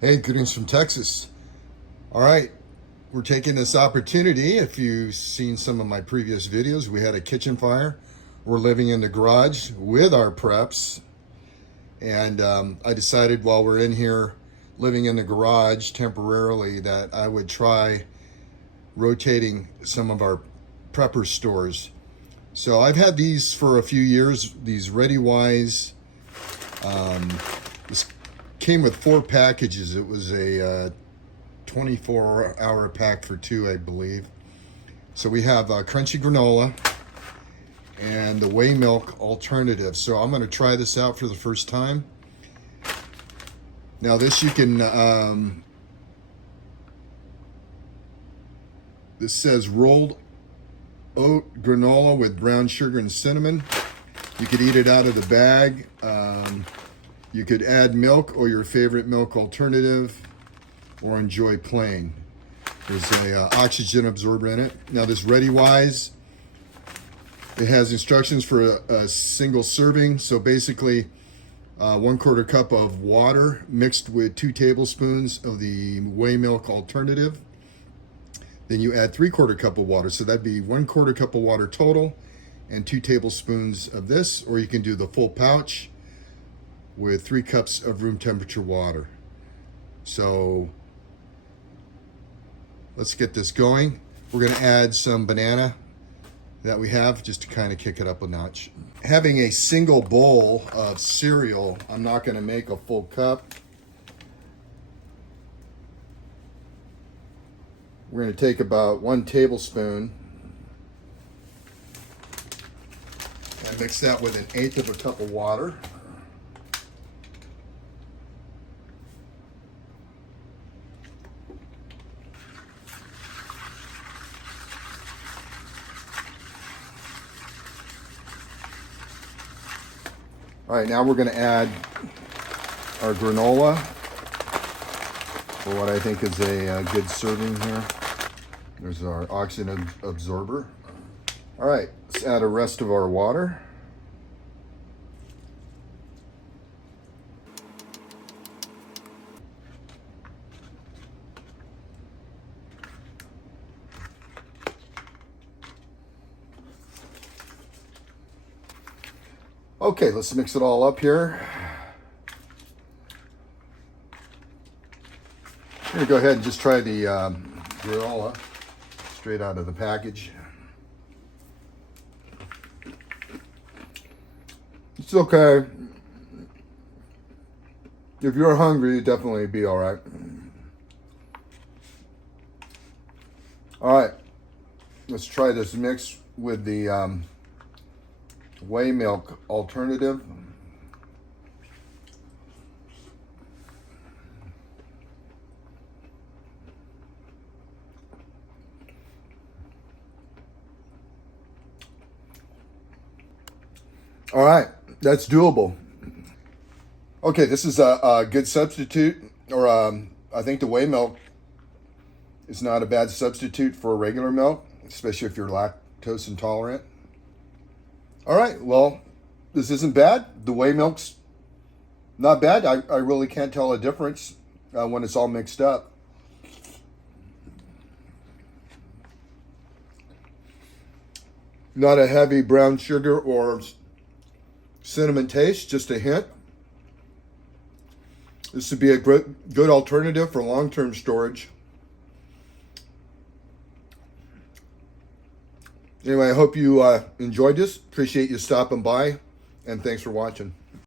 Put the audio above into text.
Hey, greetings from Texas. All right, we're taking this opportunity. If you've seen some of my previous videos, we had a kitchen fire. We're living in the garage with our preps. And I decided while we're in here living in the garage temporarily that I would try rotating some of our prepper stores. So I've had these for a few years, these Ready Wise. This came with 4 packages. It was a 24-hour pack for 2, I believe. So we have Crunchy Granola and the Whey-Milk Alternative. So I'm going to try this out for the first time. Now this you can, this says rolled oat granola with brown sugar and cinnamon. You could eat it out of the bag. You could add milk or your favorite milk alternative, or enjoy plain. There's a oxygen absorber in it. Now this Ready Wise, it has instructions for a single serving. So basically 1/4 cup of water mixed with 2 tablespoons of the Whey-Milk Alternative. Then you add 3/4 cup of water. So that'd be 1/4 cup of water total and 2 tablespoons of this, or you can do the full pouch with 3 cups of room temperature water. So let's get this going. We're going to add some banana that we have just to kind of kick it up a notch. Having a single bowl of cereal, I'm not going to make a full cup. We're going to take about 1 tablespoon and mix that with 1/8 of a cup of water. All right, now we're going to add our granola for what I think is a good serving here. There's our oxygen absorber. All right, let's add the rest of our water. Okay, let's mix it all up here. I'm gonna go ahead and just try the granola straight out of the package. It's okay. If you're hungry, you'd definitely be all right. All right, let's try this mix with the Whey-Milk Alternative. All right, that's doable. Okay, this is a good substitute, or I think the Whey-Milk is not a bad substitute for regular milk, especially if you're lactose intolerant. All right, well, this isn't bad. The Whey-Milk's not bad. I really can't tell a difference when it's all mixed up. Not a heavy brown sugar or cinnamon taste, just a hint. This would be a good alternative for long-term storage. Anyway, I hope you enjoyed this. Appreciate you stopping by, and thanks for watching.